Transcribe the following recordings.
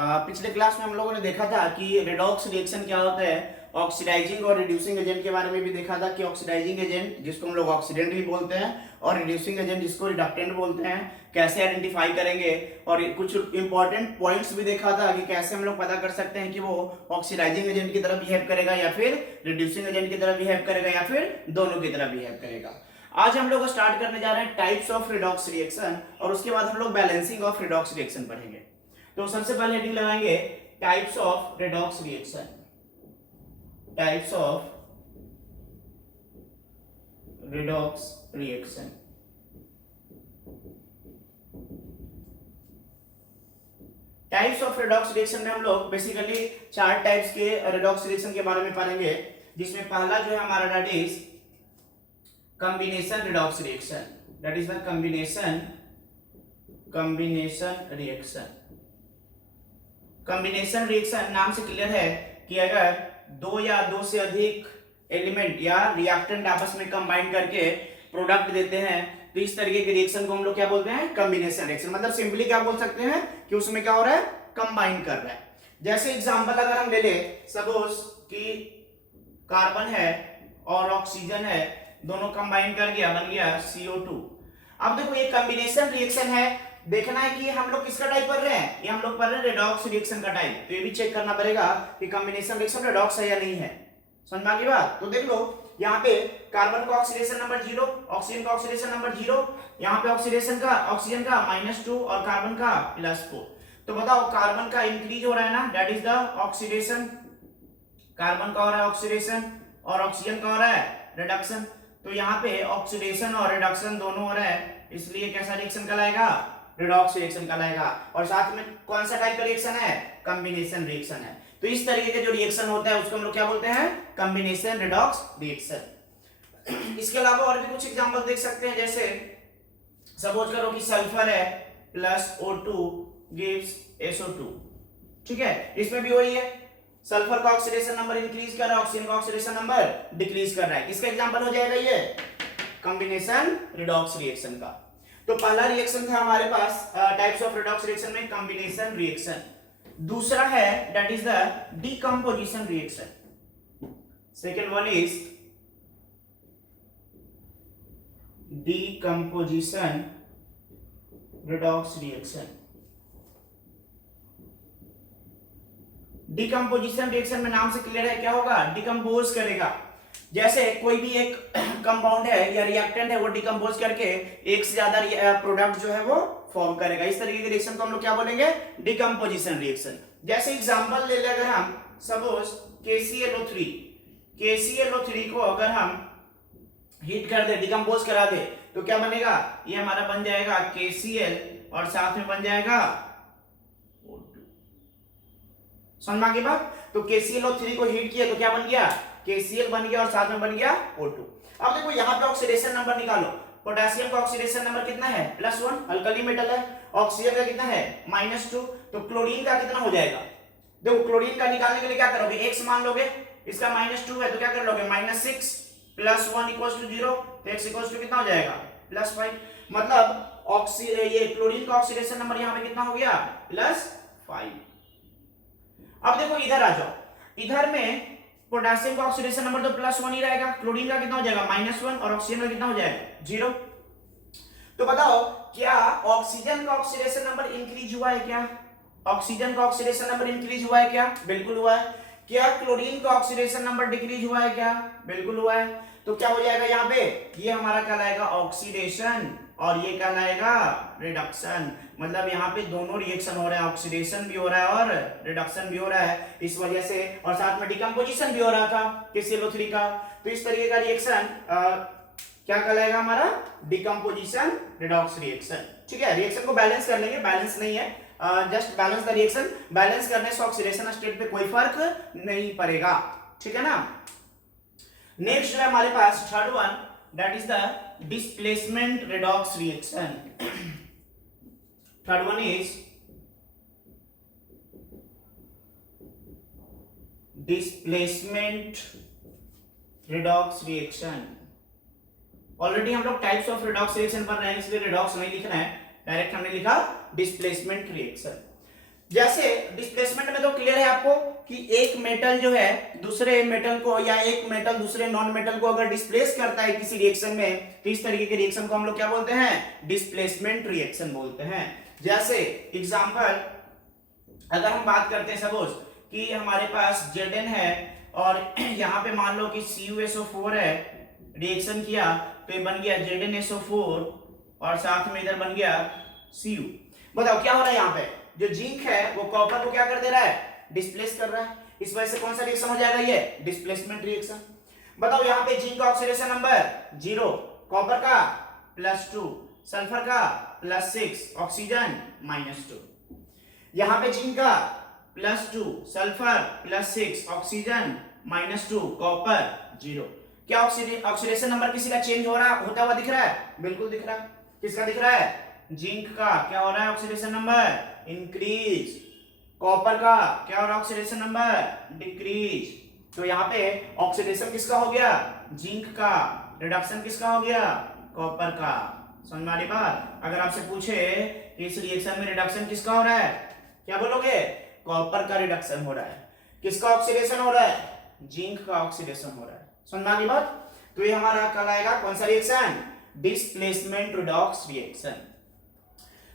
पिछले क्लास में हम लोगों ने देखा था कि रेडॉक्स रिएक्शन क्या होता है, ऑक्सीडाइजिंग और रिड्यूसिंग एजेंट के बारे में भी देखा था कि ऑक्सीडाइजिंग एजेंट जिसको हम लोग ऑक्सीडेंट भी बोलते हैं और रिड्यूसिंग एजेंट जिसको रिडक्टेंट बोलते हैं, कैसे आइडेंटिफाई करेंगे। और कुछ इंपॉर्टेंट पॉइंट्स भी देखा था कि कैसे हम लोग पता कर सकते हैं कि वो ऑक्सीडाइजिंग एजेंट की तरह बिहेव करेगा या फिर रिड्यूसिंग एजेंट की तरह बिहेव करेगा या फिर दोनों की तरह बिहेव करेगा। आज हम लोग स्टार्ट करने जा रहे हैं टाइप्स ऑफ रिडॉक्स रिएक्शन और उसके बाद हम लोग बैलेंसिंग ऑफ रिडॉक्स रिएक्शन पढ़ेंगे। तो सबसे पहले हेडिंग लगाएंगे types of redox reaction. Types of redox reaction. Types of redox reaction में हम लोग बेसिकली 4 टाइप्स के रिडॉक्स रिएक्शन के बारे में पढ़ेंगे, जिसमें पहला जो है हमारा that is combination redox reaction. That is the combination reaction. Combination reaction नाम से क्लियर है कि अगर दो या दो से अधिक एलिमेंट या रिएक्टेंट आपस में कंबाइन करके प्रोडक्ट देते हैं तो इस तरीके के रिएक्शन को हम लोग क्या बोलते हैं, कॉम्बिनेशन रिएक्शन। मतलब सिंपली क्या बोल सकते हैं कि उसमें क्या हो रहा है, कंबाइन कर रहा है। जैसे एग्जांपल अगर हम ले ले, सपोज कि कार्बन है और ऑक्सीजन है, दोनों कंबाइन कर गया, बन गया CO2। अब देखो ये कॉम्बिनेशन रिएक्शन है, देखना है कि हम लोग किसका टाइप पढ़ रहे हैं, ये हम लोग पढ़ रहे हैं रेडॉक्स रिएक्शन का टाइप। तो ये भी चेक करना पड़ेगा कि कॉम्बिनेशन रिएक्शन रेडॉक्स है या नहीं है। समझ में आ गई बात? तो देख लो यहाँ पे कार्बन का ऑक्सीडेशन नंबर 0, ऑक्सीजन का ऑक्सीडेशन नंबर 0, यहाँ पे ऑक्सीजन का -2 और कार्बन का +4। तो बताओ कार्बन का इंक्रीज हो रहा है ना, that is the oxidation. Carbon का हो रहा है ऑक्सीडेशन और ऑक्सीजन का हो रहा है रिडक्शन। तो यहाँ पे ऑक्सीडेशन और रिडक्शन दोनों हो रहा है, इसलिए कैसा रिएक्शन कहलाएगा, रिडॉक्स रिएक्शन कहलाएगा। और साथ में कौन सा टाइप का रिएक्शन है, कॉम्बिनेशन रिएक्शन है। तो इस तरीके के जो रिएक्शन होता है उसको हम लोग क्या बोलते हैं, कॉम्बिनेशन रिडॉक्स रिएक्शन। इसके अलावा और भी कुछ एग्जांपल देख सकते हैं, जैसे सपोज करो कि सल्फर है प्लस O2 गिव्स SO2। ठीक है, इसमें भी वही है, सल्फर का ऑक्सीडेशन नंबर इंक्रीज कर रहा है, ऑक्सीजन का ऑक्सीडेशन नंबर डिक्रीज कर रहा है। किसका एग्जांपल हो जाएगा ये, कॉम्बिनेशन रिडॉक्स रिएक्शन का। तो पहला रिएक्शन था हमारे पास टाइप्स ऑफ रिडॉक्स रिएक्शन में कॉम्बिनेशन रिएक्शन। दूसरा है that is the decomposition reaction. Second one is decomposition redox reaction. Decomposition reaction में नाम से क्लियर है क्या होगा, डिकम्पोज करेगा। जैसे कोई भी एक कंपाउंड है या रिएक्टेंट है, वो डिकम्पोज करके एक से ज्यादा प्रोडक्ट जो है वो फॉर्म करेगा। इस तरीके के रिएक्शन को हम लोग क्या बोलेंगे, डिकम्पोजिशन रिएक्शन। जैसे एग्जांपल ले ले अगर हम, सपोज KClO3 को अगर हम हीट कर दे, डिकम्पोज करा दे, तो क्या बनेगा, ये हमारा बन जाएगा KCl और साथ में बन जाएगा O2। समझ में आ गई बात? तो KClO3 को हीट किया तो क्या बन गया, KCl बन गया और साथ में बन गया O2। अब देखो यहाँ पे ऑक्सीडेशन नंबर निकालो। पोटेशियम का ऑक्सीडेशन नंबर कितना है, +1, अल्कली मेटल है। ऑक्सीजन का कितना है, -2। तो क्लोरीन का कितना हो जाएगा, देखो क्लोरीन का निकालने के लिए क्या करोगे, x मान लोगे, इसका -2 है तो क्या कर लोगे, -6 + 1 = 0। तो x = कितना हो जाएगा, +5। मतलब ये क्लोरीन का ऑक्सीडेशन नंबर यहाँ पे कितना हो गया, +5। अब देखो इधर आ जाओ, इधर में पोटेशियम का ऑक्सीडेशन नंबर तो +1 ही रहेगा, क्लोरीन का कितना हो जाएगा, -1 और ऑक्सीजन का कितना हो जाएगा, 0। तो बताओ क्या ऑक्सीजन का ऑक्सीडेशन नंबर इंक्रीज हुआ है क्या, ऑक्सीजन का ऑक्सीडेशन नंबर इंक्रीज हुआ है क्या, बिल्कुल हुआ है। क्या क्लोरीन का ऑक्सीडेशन नंबर डिक्रीज हुआ है क्या, बिल्कुल हुआ है। तो क्या हो जाएगा यहाँ पे, ये हमारा कहलाएगा ऑक्सीडेशन और ये कहलाएगा रिडक्शन। मतलब यहाँ पे दोनों रिएक्शन हो रहा है, ऑक्सीडेशन भी हो रहा है और रिडक्शन भी हो रहा है इस वजह से, और साथ में डिकम्पोजिशन भी हो रहा था KClO3 का। तो इस तरीके का रिएक्शन क्या कहलाएगा हमारा, डिकम्पोजिशन रिडॉक्स रिएक्शन। ठीक है, रिएक्शन को बैलेंस कर लेंगे, बैलेंस नहीं है, just balance the reaction. Balance करने से ऑक्सीडेशन स्टेट पे कोई फर्क नहीं पड़ेगा। ठीक है ना। नेक्स्ट है हमारे पास third one, that is the displacement redox reaction. Third one is displacement redox reaction. Already हम लोग टाइप्स ऑफ रिडॉक्स रिएक्शन पढ़ रहे हैं, इसलिए रिडॉक्स नहीं लिखना है, डायरेक्ट हमने लिखा डिस्प्लेसमेंट रिएक्शन। जैसे आपको कि एक मेटल जो है दूसरे मेटल को, या एक मेटल दूसरे नॉन मेटल को अगर डिस्प्लेस करता है किसी रिएक्शन में, तो इस तरीके के रिएक्शन को हम लोग क्या बोलते हैं? डिस्प्लेसमेंट रिएक्शन बोलते हैं। जैसे एग्जांपल अगर हम बात करते हैं सपोज कि हमारे पास Zn है और यहाँ पे मान लो कि CuSO4 है, रिएक्शन किया तो ये बन गया ZnSO4 और साथ में इधर बन गया Cu। बताओ क्या हो रहा है यहाँ पे? जो जिंक है वो कॉपर को क्या कर दे रहा है? डिस्प्लेस कर रहा है। इस वजह से कौन सा रिएक्शन हो जाएगा? ये डिस्प्लेसमेंट रिएक्शन। बताओ यहाँ पे जिंक का ऑक्सीडेशन नंबर 0, कॉपर का +2, सल्फर का +6, ऑक्सीजन -2। यहाँ पे जिंक का +2, सल्फर +6, ऑक्सीजन -2, कॉपर 0। क्या ऑक्सीडेशन नंबर किसी का चेंज हो रहा होता हुआ दिख रहा है? बिल्कुल दिख रहा है। किसका दिख रहा है? जिंक का क्या हो रहा है ऑक्सीडेशन नंबर? इंक्रीज। कॉपर का क्या हो रहा है ऑक्सीडेशन नंबर? डिक्रीज। तो यहाँ पे ऑक्सीडेशन किसका हो गया? जिंक का। रिडक्शन किसका हो गया? कॉपर का। समझ में आ रही बात? अगर आपसे पूछे कि इस रिएक्शन में रिडक्शन किसका हो रहा है, क्या बोलोगे? कॉपर का रिडक्शन हो रहा है। किसका ऑक्सीडेशन हो रहा है? जिंक का ऑक्सीडेशन हो रहा है। समझ में आ रही बात? तो ये हमारा कल आएगा कौन सा रिएक्शन? Displacement redox reaction.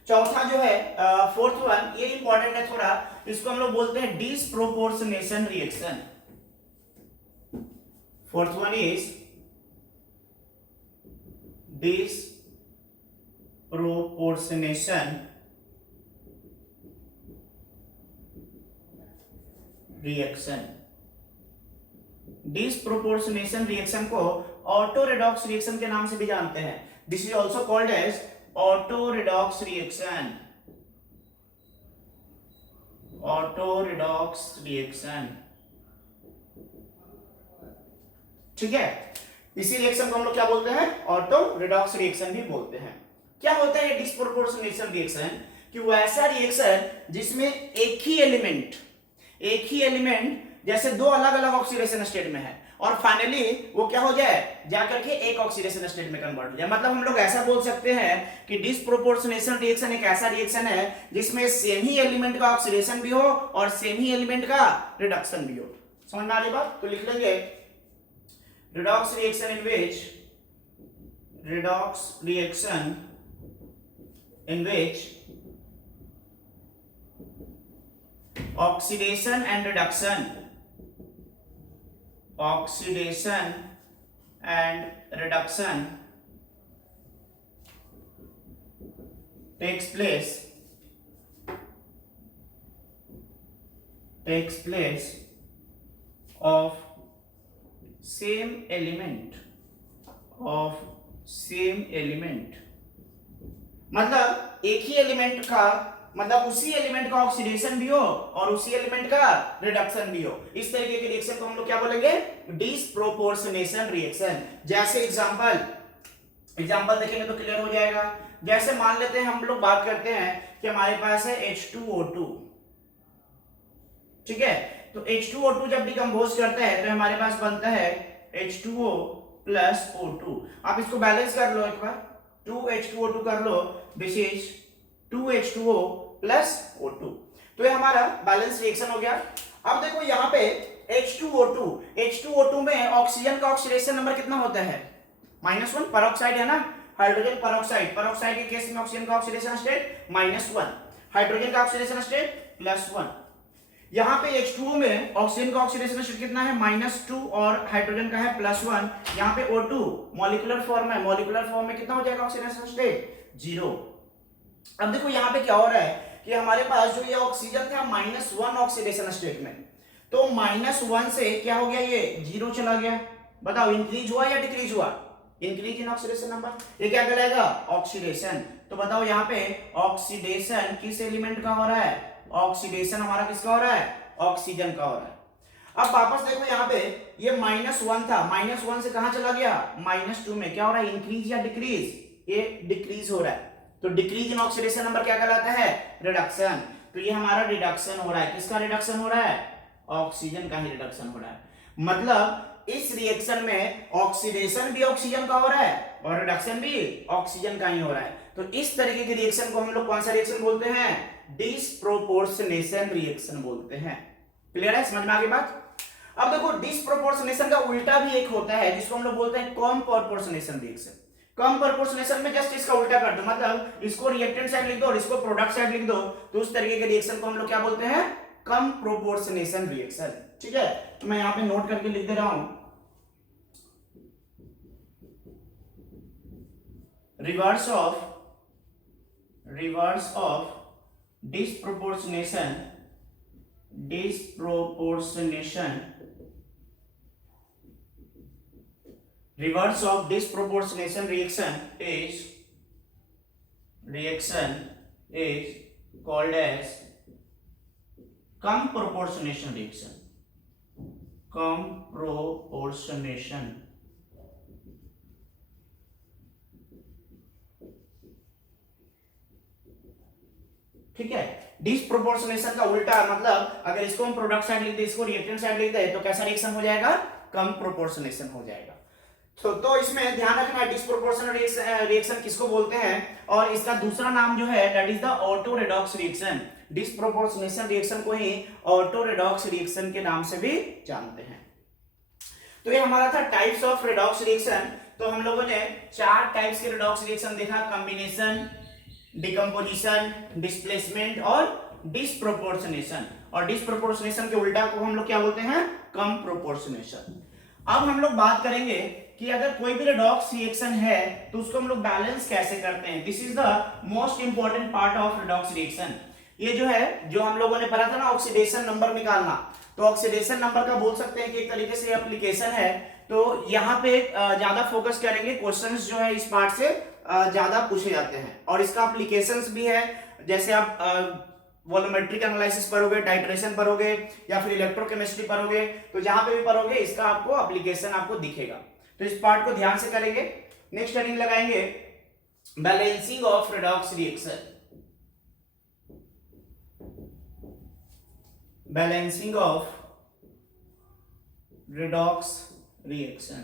चौथा जो है फोर्थ वन, ये इंपॉर्टेंट है थोड़ा, इसको हम लोग बोलते हैं disproportionation reaction. Fourth one is disproportionation reaction. Disproportionation reaction को ऑटो रिडॉक्स रिएक्शन के नाम से भी जानते हैं। This is also called as auto redox reaction. Auto redox reaction, ठीक है। इसी रिएक्शन को हम लोग क्या बोलते हैं? ऑटो रिडॉक्स रिएक्शन भी बोलते हैं। क्या होता है डिसप्रोपोर्शनेशन रिएक्शन? कि वो ऐसा रिएक्शन जिसमें एक ही एलिमेंट जैसे दो अलग अलग ऑक्सीडेशन स्टेट में है और फाइनली वो क्या हो जाए? जाकर के एक ऑक्सीडेशन स्टेट में कन्वर्ट हो जाए। मतलब हम लोग ऐसा बोल सकते हैं कि डिसप्रोपोर्शनेशन रिएक्शन एक ऐसा रिएक्शन है जिसमें सेम ही एलिमेंट का ऑक्सीडेशन भी हो और सेम ही एलिमेंट का रिडक्शन भी हो। समझ में आ रही बात? तो लिख लेंगे redox reaction in which oxidation and reduction takes place of same element मतलब एक ही एलिमेंट का, मतलब उसी एलिमेंट का ऑक्सीडेशन भी हो और उसी एलिमेंट का रिडक्शन भी हो। इस तरीके के रिएक्शन को हम लोग क्या बोलेंगे? Disproportionation reaction. जैसे एग्जांपल देखेंगे तो क्लियर हो जाएगा। जैसे मान लेते हैं हम लोग बात करते हैं कि हमारे पास है H2O2, ठीक है। तो H2O2 जब डिकम्पोज करता है तो हमारे पास बनता है H2O + O2। आप इसको बैलेंस कर लो एक बार, 2H2O2 कर लो, दिस इज 2H2O + O2। तो ये हमारा बैलेंस रिएक्शन हो गया। अब देखो यहाँ पे H2O2 में ऑक्सीजन का ऑक्सीडेशन नंबर कितना होता है? -1। पेरोक्साइड है ना, हाइड्रोजन पेरोक्साइड के केस में ऑक्सीजन का ऑक्सीडेशन स्टेट -1, हाइड्रोजन का ऑक्सीडेशन स्टेट +1। यहाँ पे H2O में ऑक्सीजन का ऑक्सीडेशन स्टेट कितना है? -2 और हाइड्रोजन का है +1। यहाँ पे O2 मॉलिक्यूलर फॉर्म है, मॉलिक्यूलर फॉर्म में कितना हो जाएगा ऑक्सीडेशन स्टेट? 0। अब देखो यहाँ पे क्या हो रहा है कि हमारे पास जो ये ऑक्सीजन था -1 ऑक्सीडेशन स्टेट में, तो -1 से क्या हो गया? ये 0 चला गया। बताओ इंक्रीज हुआ या डिक्रीज हुआ? Increase in oxidation number. ये क्या कहलाएगा? ऑक्सीडेशन। तो बताओ यहाँ पे ऑक्सीडेशन किस एलिमेंट का हो रहा है? ऑक्सीडेशन हमारा किसका हो रहा है? ऑक्सीजन का हो रहा है। अब वापस देखो यहाँ पे ये -1 था, -1 से कहां चला गया? -2 में। क्या हो रहा है? इंक्रीज या डिक्रीज? ये डिक्रीज हो रहा है। तो डिक्रीज इन ऑक्सीडेशन नंबर क्या कहलाता है? रिडक्शन। तो ये हमारा रिडक्शन हो रहा है। किसका रिडक्शन हो रहा है? ऑक्सीजन का ही रिडक्शन हो रहा है। मतलब इस रिएक्शन में ऑक्सीडेशन भी ऑक्सीजन का हो रहा है और रिडक्शन भी ऑक्सीजन का ही हो रहा है। तो इस तरीके के रिएक्शन को हम लोग कौन सा रिएक्शन बोलते हैं? डिसप्रोपोर्शनेशन रिएक्शन बोलते हैं। क्लियर है, समझ में आ गई बात। अब देखो डिस्प्रोपोर्शनेशन का उल्टा भी एक होता है जिसको हम लोग बोलते हैं कम प्रोपोर्शनेशन रिएक्शन। कम प्रोपोर्शनेशन में जस्ट इसका उल्टा कर दो, मतलब इसको रिएक्टेंट साइड लिख दो और इसको प्रोडक्ट साइड लिख दो, तो उस तरीके के रिएक्शन को हम लोग क्या बोलते हैं, कम प्रोपोर्शनेशन रिएक्शन। ठीक है, तो मैं यहां पे नोट करके लिख दे रहा हूं, reverse of disproportionation reverse of disproportionation reaction is called as comproportionation reaction. Comproportionation. ठीक है, डिस्प्रोपोर्शनेशन का उल्टा मतलब अगर इसको हम प्रोडक्ट साइड लिख दे, इसको रिएक्टेंट साइड लिख दे, तो कैसा रिएक्शन हो जाएगा, कम प्रोपोर्शनेशन हो जाएगा। तो इसमें ध्यान रखना डिस्प्रोपोर्शनल रिएक्शन किसको बोलते हैं, और इसका दूसरा नाम जो है that is the auto redox reaction. Disproportionation reaction को ही ऑटो रेडॉक्स रिएक्शन के नाम से भी जानते हैं। तो ये हमारा था टाइप्स ऑफ रेडॉक्स रिएक्शन। तो हम लोगों ने 4 टाइप्स के रेडॉक्स रिएक्शन देखा, कॉम्बिनेशन, डिकम्पोजिशन, डिस्प्लेसमेंट और डिस्प्रोपोर्शनेशन। और डिस्प्रोपोर्शनेशन के उल्टा को हम लोग क्या बोलते हैं, कम प्रोपोर्शनेशन। अब हम लोग बात करेंगे कि अगर कोई भी रेडॉक्स रिएक्शन है तो उसको हम लोग बैलेंस कैसे करते हैं। This is the most important part of redox reaction. ये जो है, जो हम लोगों ने पढ़ा था ना ऑक्सीडेशन नंबर निकालना, तो ऑक्सीडेशन नंबर का बोल सकते हैं कि एक तरीके से एप्लीकेशन है। तो यहाँ पे ज्यादा फोकस करेंगे, क्वेश्चंस जो है इस पार्ट से ज्यादा पूछे जाते हैं, और इसका एप्लीकेशंस भी है। जैसे आप वॉल्यूमेट्रिक एनालिसिस पढ़ोगे, टाइट्रेशन पढ़ोगे, या फिर इलेक्ट्रोकेमिस्ट्री पढ़ोगे, तो जहां पे भी पढ़ोगे इसका आपको एप्लीकेशन आपको दिखेगा। तो इस पार्ट को ध्यान से करेंगे। नेक्स्ट हेडिंग लगाएंगे balancing of redox reaction. Balancing of redox reaction.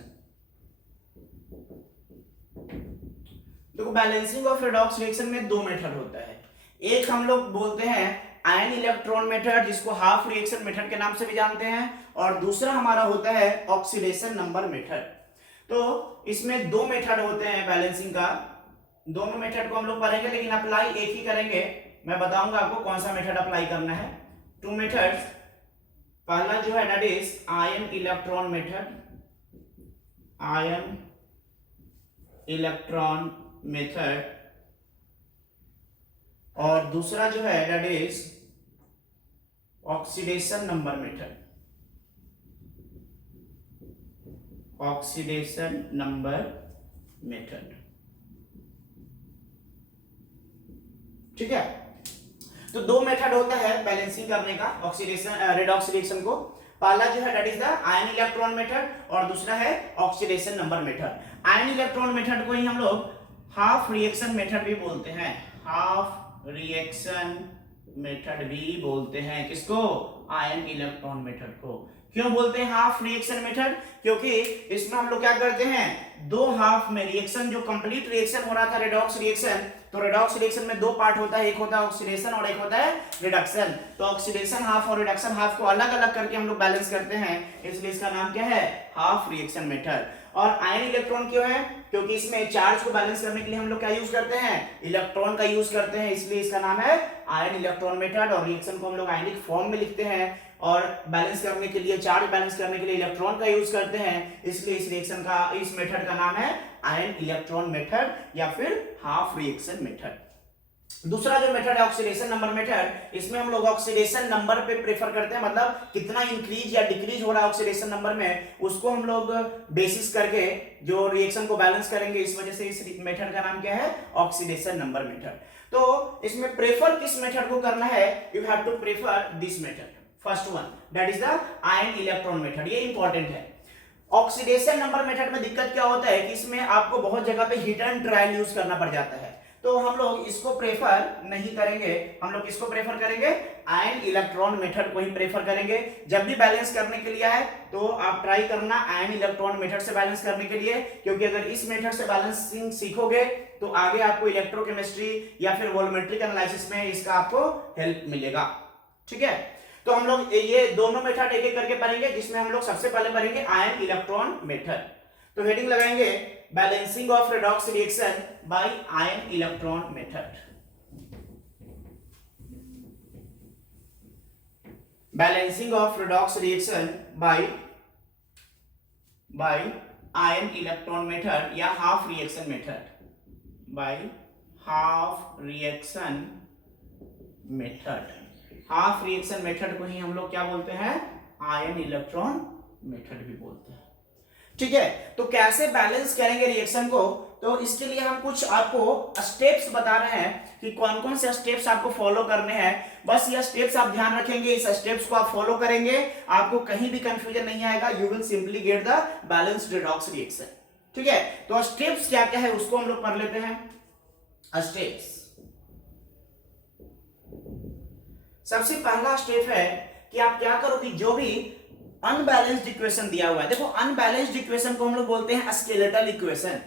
देखो बैलेंसिंग ऑफ रेडॉक्स रिएक्शन में 2 मेथड होता है। एक हम लोग बोलते हैं आयन इलेक्ट्रॉन मेथड, जिसको हाफ रिएक्शन मेथड के नाम से भी जानते हैं, और दूसरा हमारा होता है ऑक्सीडेशन नंबर मेथड। तो इसमें 2 मेथड होते हैं बैलेंसिंग का। दोनों मेथड को हम लोग पढ़ेंगे, लेकिन अप्लाई एक ही करेंगे। मैं बताऊंगा आपको कौन सा मेथड अप्लाई करना है। 2 मेथड्स, पहला जो है that is ion electron method, ion electron method, और दूसरा जो है that is oxidation number method, oxidation number method. ठीक है, तो 2 मेथड होता है बैलेंसिंग करने का ऑक्सीडेशन रेडॉक्स रिएक्शन को। पहला जो है that is the ion electron method, और दूसरा है oxidation number method. Ion electron method को ही हम लोग हाफ रिएक्शन मेथड भी बोलते हैं, हाफ रिएक्शन मेथड भी बोलते हैं। किसको, आयन इलेक्ट्रॉन मेथड को। क्यों बोलते हैं हाफ रिएक्शन मेथड, क्योंकि इसमें हम लोग क्या करते हैं, 2 हाफ में रिएक्शन, जो कंप्लीट रिएक्शन हो रहा था रेडॉक्स रिएक्शन, तो रेडॉक्स रिएक्शन में 2 पार्ट होता है, एक होता है ऑक्सीडेशन और एक होता है रिडक्शन। तो ऑक्सीडेशन हाफ और रिडक्शन हाफ को अलग अलग करके हम लोग बैलेंस करते हैं, इसलिए इसका नाम क्या है, हाफ रिएक्शन मेथड। और आयन इलेक्ट्रॉन क्यों है, क्योंकि इसमें चार्ज को बैलेंस करने के लिए हम लोग क्या यूज करते हैं, इलेक्ट्रॉन का यूज करते हैं, इसलिए इसका नाम है आयन इलेक्ट्रॉन मेथड। और रिएक्शन को हम लोग आयनिक फॉर्म में लिखते हैं, और बैलेंस करने के लिए, चार्ज बैलेंस करने के लिए इलेक्ट्रॉन का यूज करते हैं, इसलिए इस रिएक्शन का, इस मेथड का नाम है आयन इलेक्ट्रॉन मेथड या फिर हाफ रिएक्शन मेथड। दूसरा जो मेथड है ऑक्सीडेशन नंबर मेथड, इसमें हम लोग ऑक्सीडेशन नंबर पे प्रेफर करते हैं, मतलब कितना इंक्रीज या डिक्रीज हो रहा है ऑक्सीडेशन नंबर में, उसको हम लोग बेसिस करके जो रिएक्शन को बैलेंस करेंगे। इस वजह से इस मेथड का नाम क्या है, ऑक्सीडेशन नंबर मेथड। तो इसमें प्रेफर किस मेथड को करना है, you have to prefer this method, first one that is the ion electron method. ये इंपॉर्टेंट है। ऑक्सीडेशन नंबर मेथड में दिक्कत क्या होता है कि इसमें आपको बहुत जगह पे हीट एंड ट्रायल यूज करना पड़ जाता है, तो हम लोग इसको प्रेफर नहीं करेंगे। हम लोग किसको प्रेफर करेंगे, आयन इलेक्ट्रॉन मेथड को ही प्रेफर करेंगे। जब भी बैलेंस करने के लिए है तो आप ट्राई करना आयन इलेक्ट्रॉन मेथड से बैलेंस करने के लिए, क्योंकि अगर इस मेथड से बैलेंसिंग सीखोगे तो आगे आपको इलेक्ट्रोकेमिस्ट्री या फिर वॉल्यूमेट्रिक एनालिसिस में इसका आपको हेल्प मिलेगा। ठीक है, तो हम लोग ये दोनों मेथड एक एक करके पढ़ेंगे, जिसमें हम लोग सबसे पहले पढ़ेंगे आयन इलेक्ट्रॉन मेथड। तो हेडिंग लगाएंगे balancing of redox reaction by ion electron method. Balancing of redox reaction by ion electron method या half reaction method, by half reaction method. Half reaction method को ही हम लोग क्या बोलते हैं, आयन इलेक्ट्रॉन मेथड भी बोलते हैं। ठीक है, तो कैसे बैलेंस करेंगे रिएक्शन को, तो इसके लिए हम कुछ आपको स्टेप्स बता रहे हैं कि कौन कौन से स्टेप्स आपको फॉलो करने हैं। बस ये स्टेप्स आप ध्यान रखेंगे, इस स्टेप्स को आप फॉलो करेंगे, आपको कहीं भी कंफ्यूजन नहीं आएगा, you will simply get the balanced redox reaction. ठीक है, तो स्टेप्स क्या क्या है उसको हम लोग पढ़ लेते हैं। स्टेप्स, सबसे पहला स्टेप है कि आप क्या करोगे, जो भी अनबैलेंस्ड इक्वेशन दिया हुआ है, देखो अनबैलेंस्ड इक्वेशन को हम लोग बोलते हैं स्केलेटल इक्वेशन।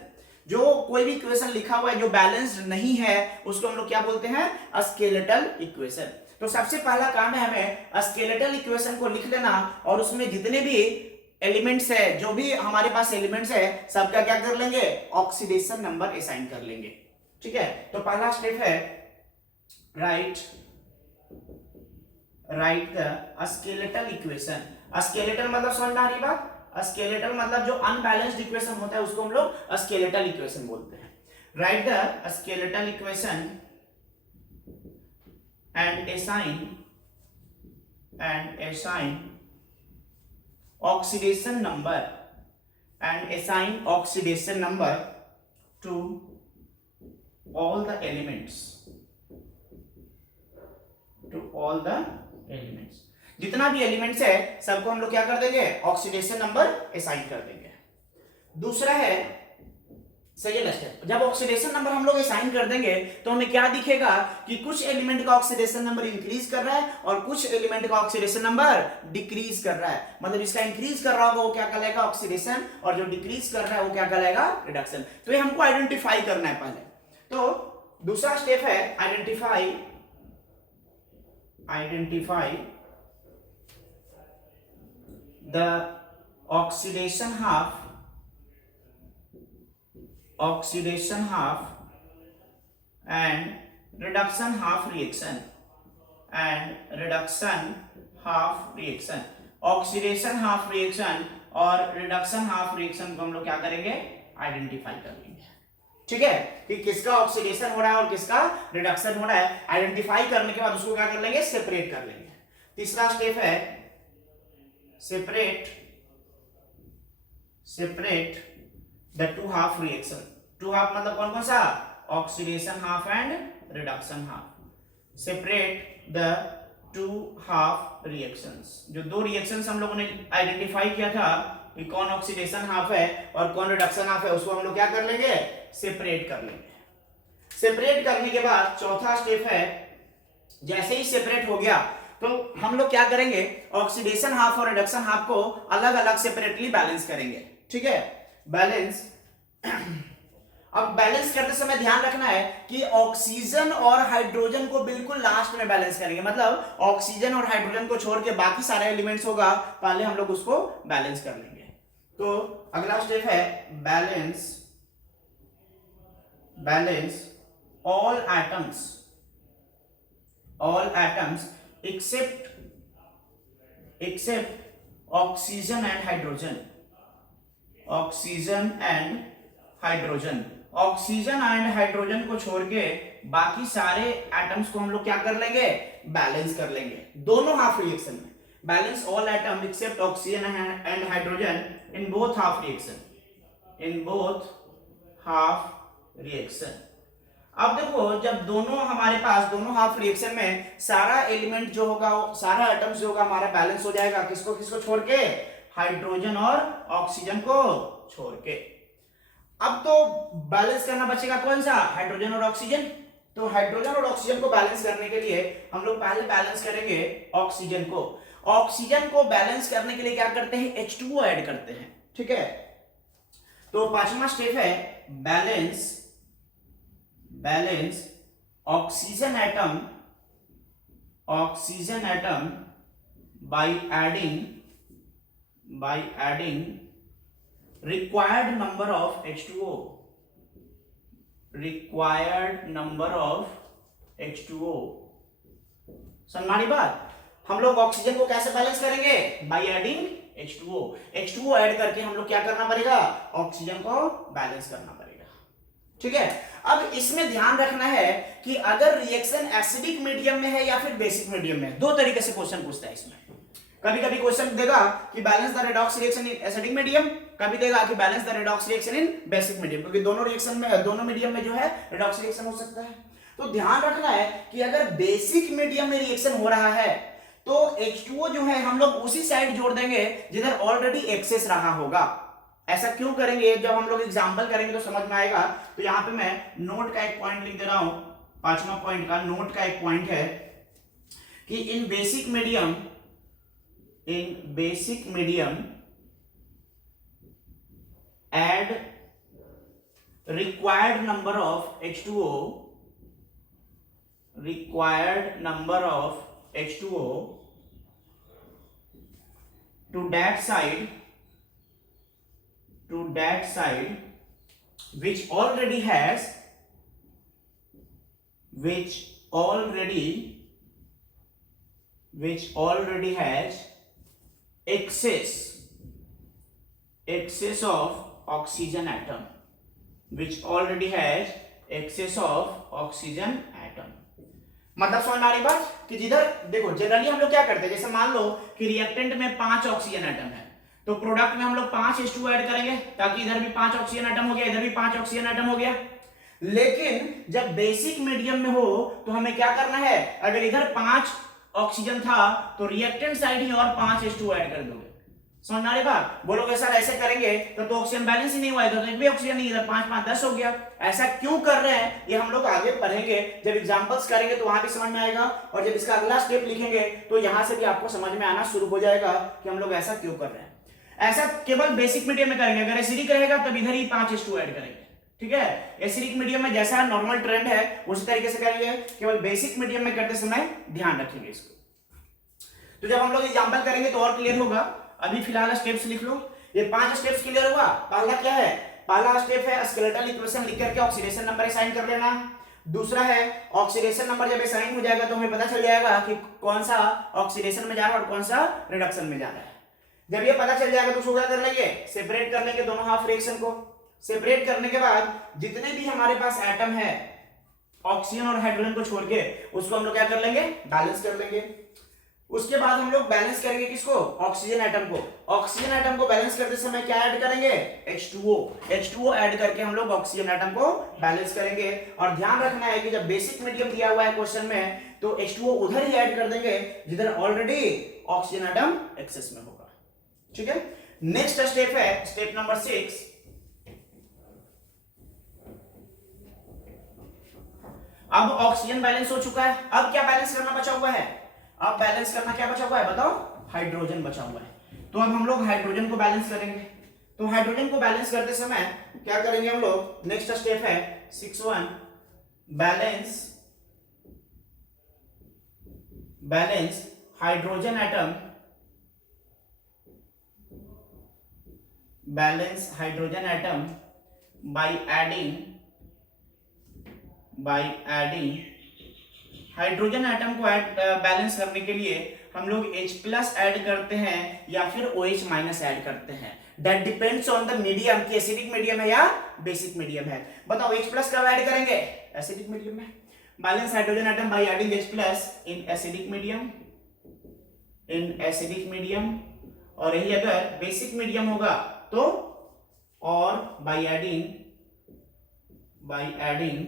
जो कोई भी इक्वेशन लिखा हुआ है जो बैलेंस्ड नहीं है उसको हम लोग क्या बोलते हैं, स्केलेटल इक्वेशन। तो सबसे पहला काम है हमें स्केलेटल इक्वेशन को लिख लेना और उसमें जितने भी एलिमेंट्स है, जो भी हमारे पास एलिमेंट्स है, सबका क्या कर लेंगे, ऑक्सीडेशन नंबर असाइन कर लेंगे। ठीक है, तो पहला स्टेप है right the skeletal equation. Skeletal मतलब समझ में आ रही बात, स्केलेटल मतलब जो अनबैलेंस्ड इक्वेशन होता है उसको हम लोग स्केलेटल इक्वेशन बोलते हैं। Right the skeletal equation and assign oxidation number to all the elements, जितना भी एलिमेंट्स है सबको हम लोग क्या कर देंगे, ऑक्सीडेशन नंबर असाइन कर देंगे। दूसरा है सेकेंड स्टेप, जब ऑक्सीडेशन नंबर हम लोग असाइन कर देंगे तो हमें क्या दिखेगा कि कुछ एलिमेंट का ऑक्सीडेशन नंबर इंक्रीज कर रहा है और कुछ एलिमेंट का ऑक्सीडेशन नंबर डिक्रीज कर रहा है। मतलब इसका इंक्रीज कर रहा होगा वो क्या कहलाएगा, ऑक्सीडेशन, और जो डिक्रीज कर रहा है वो क्या कहलाएगा, रिडक्शन। तो ये हमको आइडेंटिफाई करना है पहले। तो दूसरा स्टेप है identify the oxidation half and reduction half reaction oxidation half reaction और रिडक्शन हाफ रिएक्शन को हम लोग क्या करेंगे, आइडेंटिफाई कर लेंगे। ठीक है, कि किसका ऑक्सीडेशन हो रहा है और किसका रिडक्शन हो रहा है, आइडेंटिफाई करने के बाद उसको क्या कर लेंगे, सेपरेट कर लेंगे। तीसरा स्टेप है separate the two half reaction. Two half मतलब कौन कौन सा, oxidation half and reduction half. Separate the two half reactions, जो दो रिएक्शंस हम लोगों ने आइडेंटिफाई किया था कि कौन ऑक्सीडेशन हाफ है और कौन रिडक्शन हाफ है, उसको हम लोग क्या कर लेंगे, सेपरेट कर लेंगे। सेपरेट करने के बाद चौथा स्टेप है, जैसे ही सेपरेट हो गया तो हम लोग क्या करेंगे, ऑक्सीडेशन हाफ और रिडक्शन हाफ को अलग अलग सेपरेटली बैलेंस करेंगे। ठीक है, बैलेंस। अब बैलेंस करते समय ध्यान रखना है कि ऑक्सीजन और हाइड्रोजन को बिल्कुल लास्ट में बैलेंस करेंगे। मतलब ऑक्सीजन और हाइड्रोजन को छोड़ के बाकी सारे एलिमेंट्स होगा, पहले हम लोग उसको बैलेंस कर लेंगे। तो अगला स्टेप है balance all atoms except oxygen and hydrogen। Oxygen and hydrogen को छोड़ के बाकी सारे एटम्स को हम लोग क्या कर लेंगे, बैलेंस कर लेंगे दोनों हाफ रिएक्शन में। Balance all atom except oxygen and hydrogen in both half reaction. अब देखो, जब दोनों हमारे पास दोनों हाफ रिएक्शन में सारा एलिमेंट जो होगा, सारा एटम्स जो होगा हमारा बैलेंस हो जाएगा, किसको किसको छोड़ के, हाइड्रोजन और ऑक्सीजन को छोड़ के। अब तो बैलेंस करना बचेगा कौन सा, हाइड्रोजन और ऑक्सीजन। तो हाइड्रोजन और ऑक्सीजन को बैलेंस करने के लिए हम लोग पहले बैलेंस करेंगे ऑक्सीजन को। ऑक्सीजन को बैलेंस करने के लिए क्या करते हैं, H2O ऐड करते हैं। ठीक है, तो पांचवा स्टेप है balance oxygen atom by adding required number of H2O, required number of H2O। समझ हमारी बात? हम लोग ऑक्सीजन को कैसे बैलेंस करेंगे? By adding H2O। H2O add करके हम लोग क्या करना पड़ेगा? ऑक्सीजन को बैलेंस करना पड़ेगा। ठीक है, अब इसमें ध्यान रखना है कि अगर रिएक्शन एसिडिक मीडियम में है या फिर बेसिक मीडियम में, दो तरीके से क्वेश्चन पूछता है इसमें। कभी कभी क्वेश्चन देगा कि balance the redox reaction in acidic medium, कभी देगा कि balance the redox reaction in basic medium, क्योंकि दोनों रिएक्शन में, दोनों मीडियम में जो है रेडॉक्स रिएक्शन हो सकता है। तो ध्यान रखना है कि अगर बेसिक मीडियम में रिएक्शन हो रहा है तो H2O जो है हम लोग उसी साइड जोड़ देंगे जिधर ऑलरेडी एक्सेस रहा होगा। ऐसा क्यों करेंगे? जब हम लोग एग्जांपल करेंगे तो समझ में आएगा। तो यहां पे मैं नोट का एक पॉइंट लिख दे रहा हूं, 5वां पॉइंट का नोट का एक पॉइंट है कि in basic medium add required number of H2O, required number of H2O to that side which already has excess of oxygen atom, which already has excess of oxygen atom। मतलब समझ में आ रही बात कि जिधर देखो जनरली हम लोग क्या करते हैं, जैसे मान लो कि रिएक्टेंट में 5 ऑक्सीजन एटम है तो प्रोडक्ट में हम लोग 5 H2O ऐड करेंगे ताकि इधर भी 5 ऑक्सीजन एटम हो गया, इधर भी 5 ऑक्सीजन एटम हो गया। लेकिन जब बेसिक मीडियम में हो तो हमें क्या करना है? अगर इधर 5 ऑक्सीजन था तो रिएक्टेंट साइड ही और 5 H2O ऐड कर दोगे। समझ में आ रही बात? बोलोगे सर ऐसे करेंगे तो ऑक्सीजन बैलेंस ही नहीं हुआ, इधर एक भी ऑक्सीजन नहीं, इधर 5 5 10 हो गया। ऐसा क्यों कर रहे हैं ये हम लोग आगे पढ़ेंगे, जब एग्जांपल्स करेंगे तो वहां भी समझ में आएगा, और जब इसका अगला स्टेप लिखेंगे तो यहां से भी आपको समझ में आना शुरू हो जाएगा कि हम लोग ऐसा क्यों कर रहे हैं। ऐसा केवल बेसिक मीडियम में करेंगे, अगर एसिडिक रहेगा तब इधर ही 5 H2O ऐड करेंगे। ठीक है, एसिडिक मीडियम में जैसा नॉर्मल ट्रेंड है उसी तरीके से करेंगे, केवल बेसिक मीडियम में करते समय ध्यान रखेंगे इसको। तो जब हम लोग एग्जांपल करेंगे तो और क्लियर होगा। अभी फिलहाल स्टेप्स लिख लो, ये 5 स्टेप्स क्लियर हुआ। पहला क्या है? पहला स्टेप है स्केलेटल इक्वेशन लिख करके ऑक्सीडेशन नंबर असाइन कर लेना। दूसरा है ऑक्सीडेशन नंबर जब असाइन हो जाएगा तो हमें पता चल जाएगा कि कौन सा ऑक्सीडेशन में जा रहा है और कौन सा रिडक्शन में जा रहा है। जब ये पता चल जाएगा तो उसको क्या कर लेंगे? सेपरेट कर लेंगे दोनों हाफ रिएक्शन को। सेपरेट करने के बाद जितने भी हमारे पास एटम है ऑक्सीजन और हाइड्रोजन को छोड़ के, उसको हम लोग क्या कर लेंगे? बैलेंस कर लेंगे। उसके बाद हम लोग बैलेंस करेंगे किसको? ऑक्सीजन एटम को। ऑक्सीजन एटम को बैलेंस करते समय क्या ऐड करेंगे? H2O। H2O ऐड करके हम लोग ऑक्सीजन एटम को बैलेंस करेंगे। और ध्यान रखना है कि जब बेसिक मीडियम दिया हुआ है क्वेश्चन में तो H2O उधर ही ऐड कर देंगे जिधर ऑलरेडी ऑक्सीजन एटम एक्सेस में होगा। ठीक है, नेक्स्ट स्टेप है स्टेप नंबर 6। अब ऑक्सीजन बैलेंस हो चुका है, अब क्या बैलेंस करना बचा हुआ है? अब बैलेंस करना क्या बचा हुआ है बताओ? हाइड्रोजन बचा हुआ है। तो अब हम लोग हाइड्रोजन को बैलेंस करेंगे। तो हाइड्रोजन को बैलेंस करते समय क्या करेंगे हम लोग? नेक्स्ट स्टेप है 6.1 balance hydrogen atom, balance hydrogen atom by adding hydrogen atom को बैलेंस करने के लिए हम लोग H+ ऐड करते हैं या फिर OH- ऐड करते हैं। That depends on the medium कि एसिडिक मीडियम है या बेसिक मीडियम है। बताओ H+ कब ऐड करेंगे? एसिडिक मीडियम में। Balance hydrogen atom by adding H+ in acidic medium, और यही अगर बेसिक मीडियम होगा तो और by adding OH- ion,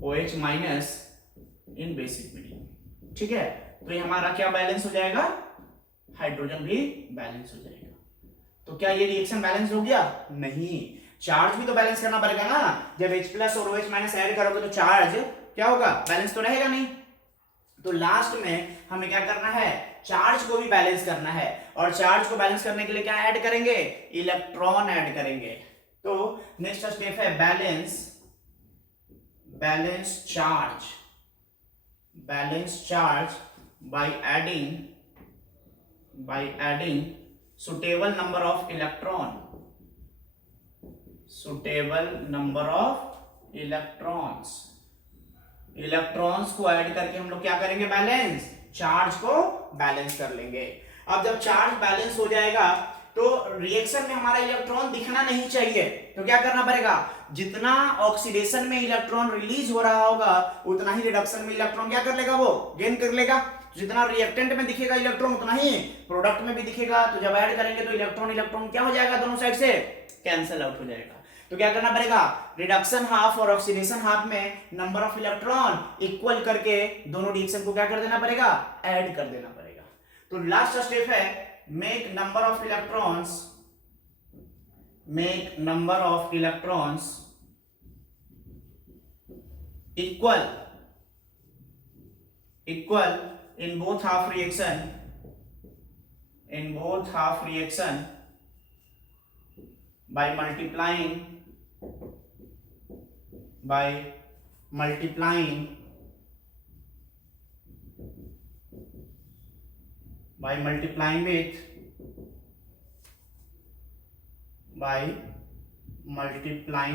OH- in basic medium. ठीक है, तो ये हमारा क्या बैलेंस हो जाएगा? हाइड्रोजन भी बैलेंस हो जाएगा। तो क्या ये रिएक्शन बैलेंस हो गया? नहीं, चार्ज भी तो बैलेंस करना पड़ेगा ना। जब H+ और OH- ऐड करोगे तो चार्ज क्या होगा? बैलेंस तो रहेगा नहीं। तो लास्ट में हमें क्या करना है? चार्ज को भी बैलेंस करना है, और चार्ज को बैलेंस करने के लिए क्या ऐड करेंगे? इलेक्ट्रॉन ऐड करेंगे। तो नेक्स्ट स्टेप है balance balance charge by adding suitable number of electrons को ऐड करके हम लोग क्या करेंगे, बैलेंस चार्ज को बैलेंस कर लेंगे। अब जब चार्ज बैलेंस हो जाएगा तो रिएक्शन में हमारा इलेक्ट्रॉन दिखना नहीं चाहिए, तो क्या करना पड़ेगा, जितना ऑक्सीडेशन में इलेक्ट्रॉन रिलीज हो रहा होगा उतना ही रिडक्शन में इलेक्ट्रॉन क्या कर लेगा, वो गेन कर लेगा। जितना रिएक्टेंट में दिखेगा इलेक्ट्रॉन उतना ही प्रोडक्ट में भी दिखेगा। तो जब ऐड करेंगे तो इलेक्ट्रॉन क्या हो जाएगा, दोनों साइड से कैंसिल आउट हो जाएगा। तो क्या करना पड़ेगा, रिडक्शन हाफ और ऑक्सीडेशन हाफ में नंबर ऑफ इलेक्ट्रॉन इक्वल करके दोनों रिएक्शन को क्या कर देना पड़ेगा, ऐड कर देना पड़ेगा। तो लास्ट स्टेप है make number of electrons equal in both half reaction by multiplying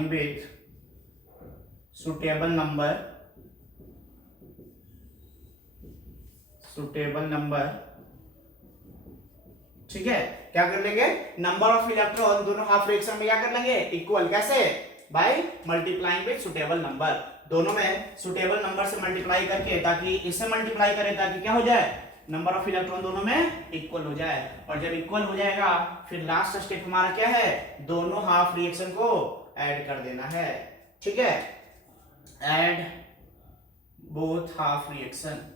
with suitable number ठीक है। क्या कर लेंगे, नंबर ऑफ इलेक्ट्रॉन दोनों हाफ रिएक्शन में क्या कर लेंगे, इक्वल। कैसे, by multiplying with suitable number. दोनों में सुटेबल नंबर से मल्टीप्लाई करके, ताकि इससे मल्टीप्लाई करें ताकि क्या हो जाए, नंबर ऑफ इलेक्ट्रॉन दोनों में इक्वल हो जाए। और जब इक्वल हो जाएगा फिर लास्ट स्टेप हमारा क्या है, दोनों हाफ रिएक्शन को ऐड कर देना है। ठीक है, ऐड बोथ हाफ रिएक्शंस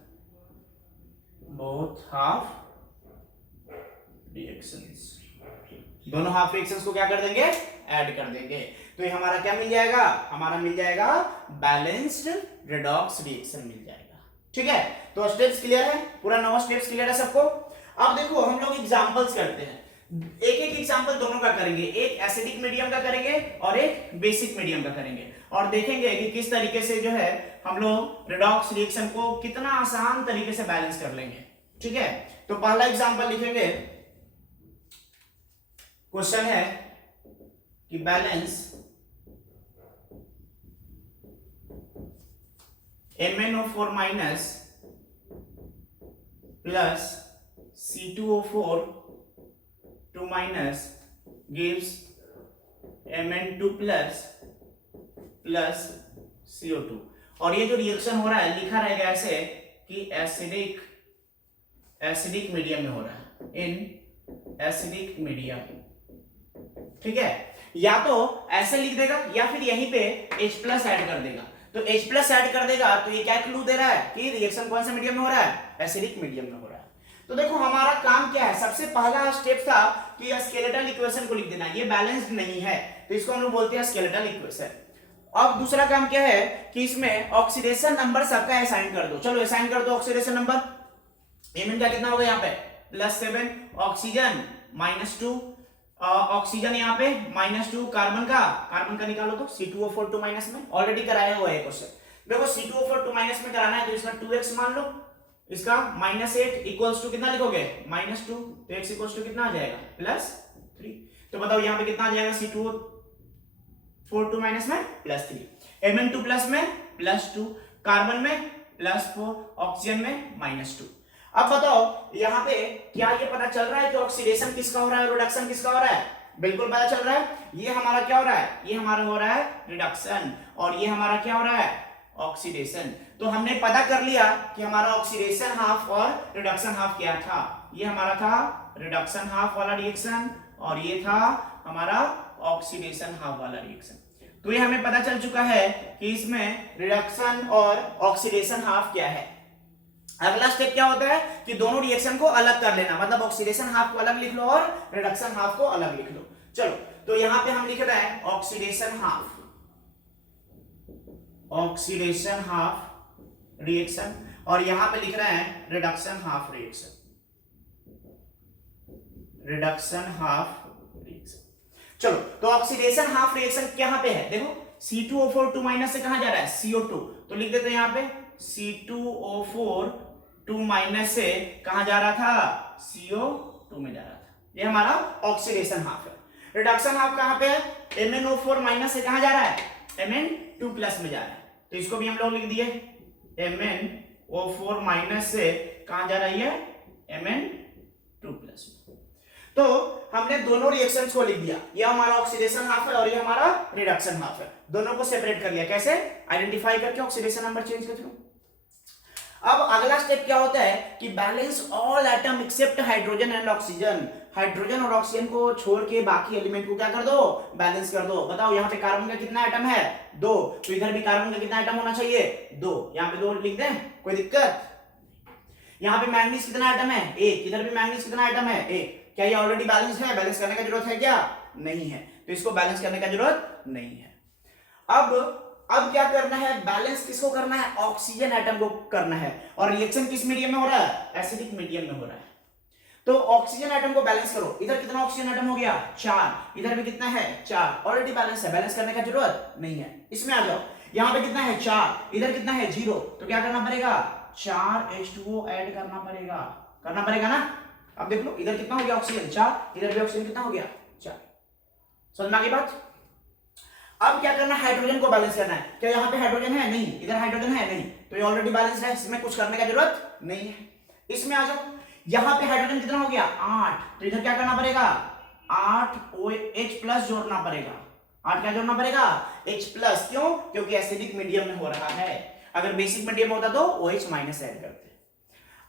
दोनों हाफ रिएक्शंस को क्या कर देंगे, ऐड कर देंगे। तो ये हमारा क्या मिल जाएगा, हमारा मिल जाएगा बैलेंस्ड रेडॉक्स रिएक्शन मिल जाएगा। ठीक है, तो स्टेप्स क्लियर है, पूरा 9 स्टेप्स क्लियर है सबको। अब देखो हम लोग एग्जांपल्स करते हैं, एक एग्जांपल दोनों का करेंगे, एक एसिडिक मीडियम का करेंगे और एक बेसिक मीडियम का करेंगे, और देखेंगे कि किस तरीके से जो है हम लोग रेडॉक्स रिएक्शन को कितना आसान तरीके से बैलेंस कर लेंगे। ठीक है, तो पहला एग्जांपल लिखेंगे, क्वेश्चन है कि balance MnO4 minus plus C2O4 2 minus gives Mn2 plus CO2। और ये जो रिएक्शन हो रहा है लिखा रहेगा ऐसे कि एसिडिक मीडियम में हो रहा है, इन एसिडिक मीडियम। ठीक है, या तो ऐसे लिख देगा या फिर यहीं पे H+ ऐड कर देगा। तो H+ ऐड कर देगा तो ये क्या क्लू दे रहा है कि रिएक्शन कौन से मीडियम में हो रहा है, एसिडिक मीडियम में हो रहा है। तो देखो हमारा काम क्या है, सबसे पहला स्टेप था कि स्केलेटल इक्वेशन को लिख देना। ये बैलेंस्ड नहीं है तो इसको हम लोग बोलते हैं स्केलेटल इक्वेशन। अब दूसरा काम क्या है कि इसमें ऑक्सीडेशन नंबर सबका असाइन कर दो। चलो असाइन कर दो ऑक्सीडेशन नंबर। Mn का कितना होगा यहाँ पे +7, ऑक्सीजन -2, ऑक्सीजन यहाँ पे -2, कार्बन का निकालो तो C2O4 2 माइनस में ऑलरेडी कराया हुआ है क्वेश्चन। देखो C2O4 2 माइनस में कराना है तो इसका 2x मान लो, इसका -8 इक्वल्स टू कितना लिखोगे, -2, तो x इक्वल्स टू कितना आ जाएगा +3। तो बताओ यहाँ पे कितना आ जाएगा, C2O4 2 माइनस में +3, Mn2 प्लस में +2, कार्बन में +4, ऑक्सीजन में -2। अब बताओ यहाँ पे क्या ये पता चल रहा है कि ऑक्सीडेशन किसका हो रहा है, रिडक्शन किसका हो रहा है, बिल्कुल पता चल रहा है। ये हमारा क्या हो रहा है, ये हमारा हो रहा है रिडक्शन, और ये हमारा क्या हो रहा है, ऑक्सीडेशन। तो हमने पता कर लिया कि हमारा ऑक्सीडेशन हाफ और रिडक्शन हाफ क्या था। ये हमारा था रिडक्शन हाफ वाला रिएक्शन और ये था हमारा ऑक्सीडेशन हाफ वाला रिएक्शन। तो ये हमें पता चल चुका है कि इसमें रिडक्शन और ऑक्सीडेशन हाफ क्या है। अगला स्टेप क्या होता है कि दोनों रिएक्शन को अलग कर लेना, मतलब ऑक्सीडेशन हाफ को अलग लिख लो और रिडक्शन हाफ को अलग लिख लो। चलो तो यहां पे हम लिख रहे हैं ऑक्सीडेशन हाफ रिएक्शन, और यहां पे लिख रहे हैं रिडक्शन हाफ रिएक्शन। चलो तो ऑक्सीडेशन हाफ रिएक्शन कहां पे है, देखो C2O4 2 माइनस से कहां जा रहा है, CO2, तो लिख देते हैं यहां पे C2O4 2 माइनस से कहां जा रहा था, CO2 में जा रहा था। ये हमारा ऑक्सीडेशन हाफ है। रिडक्शन हाफ कहां पे है, MnO4 माइनस से कहां जा रहा है, Mn2 प्लस में जा रहा है। तो इसको भी हम लोग लिख दिए, MnO4 माइनस से कहां जा रही है, Mn2 प्लस में। तो हमने दोनों रिएक्शंस को लिख दिया, ये हमारा ऑक्सीडेशन हाफ है और ये हमारा रिडक्शन हाफ है। दोनों को सेपरेट कर लिया, कैसे, आइडेंटिफाई करके ऑक्सीडेशन नंबर चेंज कर थ्रू। अब अगला स्टेप क्या होता है कि balance all atom except hydrogen and oxygen. Hydrogen और ऑक्सीजन को छोड़ के बाकी एलिमेंट को क्या कर दो, बैलेंस कर दो। बताओ यहाँ पे कार्बन का कितना एटम है, 2, तो इधर भी कार्बन का कितना एटम होना चाहिए, 2। यहाँ पे 2 लिख दें, कोई दिक्कत। यहाँ पे मैंगनीज कितना एटम है, 1, इधर भी मैंगनीज कितना एटम है, 1। क्या ये ऑलरेडी बैलेंस है, बैलेंस करने का जरूरत है क्या, नहीं है, तो इसको बैलेंस करने का जरूरत नहीं है। अब क्या करना है, बैलेंस किसको करना है, ऑक्सीजन एटम को करना है। और रिएक्शन किस मीडियम में हो रहा है, एसिडिक मीडियम में हो रहा है। तो ऑक्सीजन एटम को बैलेंस करो। इधर कितना ऑक्सीजन एटम हो गया, 4, इधर भी कितना है, 4, ऑलरेडी बैलेंस है, बैलेंस करने का जरूरत नहीं है। इसमें आ जाओ, यहाँ पे कितना है, 4, इधर कितना है, 0, तो क्या करना पड़ेगा, 4H2O ऐड करना पड़ेगा ना। अब देख लो, इधर कितना हो गया ऑक्सीजन, 4, इधर भी ऑक्सीजन कितना हो गया, 4। समझ में आ गई बात। अब क्या करना है, हाइड्रोजन को बैलेंस करना है। क्या यहाँ पे हाइड्रोजन है, नहीं, इधर हाइड्रोजन है, नहीं, तो ये ऑलरेडी बैलेंस्ड है, इसमें कुछ करने का जरूरत नहीं है। इसमें आ जाओ, यहाँ पे हाइड्रोजन कितना हो गया, 8, तो इधर क्या करना पड़ेगा, 8OH प्लस जोड़ना पड़ेगा। 8 क्या जोड़ना पड़ेगा, H+। क्यों, क्योंकि एसिडिक मीडियम में हो रहा है। अगर बेसिक मीडियम होता तो OH माइनस ऐड करते।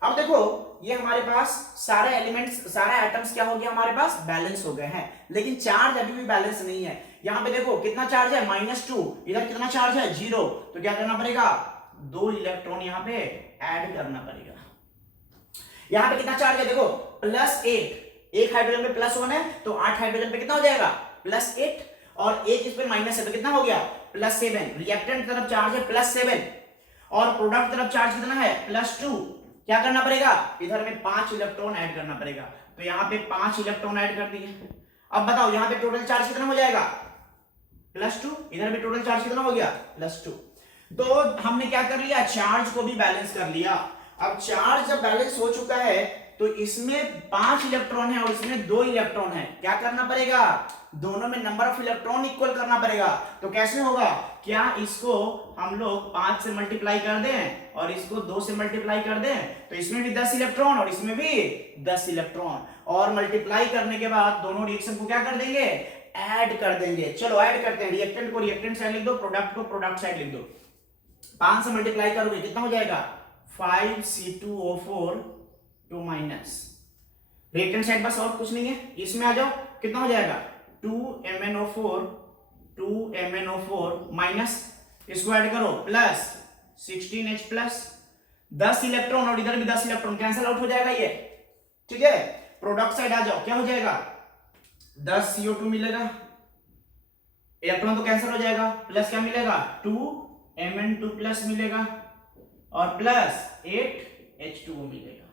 अब देखो, ये हमारे पास सारे एलिमेंट्स, सारे एटम्स क्या हो गया, हमारे पास बैलेंस हो गए हैं, लेकिन चार्ज अभी भी बैलेंस नहीं है। यहाँ पे देखो कितना चार्ज है, -2, इधर कितना चार्ज है, 0, तो क्या करना पड़ेगा, 2 इलेक्ट्रॉन यहाँ पे ऐड करना पड़ेगा। यहाँ पे कितना चार्ज है, देखो +8, एक हाइड्रोजन पे +1 है, तो 8 हाइड्रोजन पे कितना हो जाएगा, +8, और एक इस पे माइनस है, तो कितना हो गया, +7। रिएक्टेंट तरफ चार्ज है +7 और प्रोडक्ट तरफ चार्ज कितना है, +2। क्या करना पड़ेगा, इधर में 5 इलेक्ट्रॉन ऐड करना पड़ेगा, तो यहाँ पे 5 इलेक्ट्रॉन ऐड कर दिए। अब बताओ यहाँ पे टोटल चार्ज कितना हो जाएगा, +2, इधर भी टोटल चार्ज कितना हो गया, +2। तो हमने क्या कर लिया, चार्ज को भी बैलेंस कर लिया। अब चार्ज जब बैलेंस हो चुका है तो इसमें 5 इलेक्ट्रॉन है और इसमें 2 इलेक्ट्रॉन है। क्या करना पड़ेगा, दोनों में नंबर ऑफ इलेक्ट्रॉन इक्वल करना पड़ेगा। तो कैसे होगा, क्या इसको हम लोग 5 से मल्टीप्लाई कर दें और इसको 2 से मल्टीप्लाई कर दें, तो इसमें भी 10 इलेक्ट्रॉन और इसमें भी 10 इलेक्ट्रॉन, और मल्टीप्लाई करने के बाद दोनों रिएक्शन को क्या कर देंगे, ऐड कर देंगे। चलो ऐड करते हैं, रिएक्टेंट को रिएक्टेंट साइड लिख दो, प्रोडक्ट को प्रोडक्ट साइड लिख दो। 5 से मल्टीप्लाई करोगे कितना हो जाएगा, 5C2O4 2 माइनस, रिएक्टेंट साइड बस और कुछ नहीं है। इसमें आ जाओ, कितना हो जाएगा, 2MnO4 माइनस, इसको ऐड करो प्लस 16H प्लस, 10 इलेक्ट्रॉन और इधर भी 10 इलेक्ट्रॉन, कैंसिल आउट हो जाएगा ये, ठीक है। प्रोडक्ट साइड आ जाओ, क्या हो जाएगा, 10 CO2 मिलेगा, इलेक्ट्रॉन तो कैंसिल हो जाएगा, प्लस क्या मिलेगा, 2Mn2 प्लस मिलेगा और प्लस 8H2O मिलेगा।